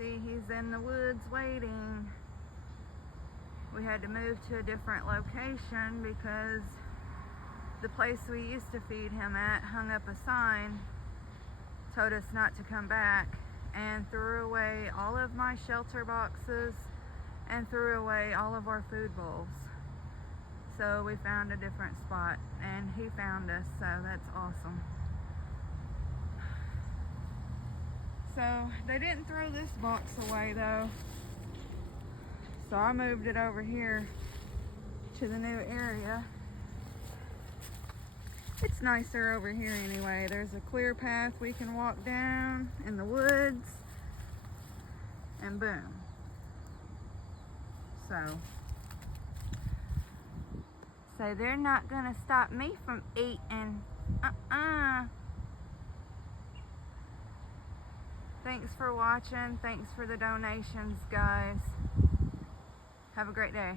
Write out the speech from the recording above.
See, he's in the woods waiting. We had to move to a different location because the place we used to feed him at hung up a sign, told us not to come back, and threw away all of my shelter boxes and threw away all of our food bowls. So we found a different spot, and he found us, so that's awesome. So they didn't throw this box away though, so I moved it over here to the new area. It's nicer over here anyway. There's a clear path we can walk down in the woods, and boom. So they're not gonna stop me from eating. Thanks for watching. Thanks for the donations, guys. Have a great day.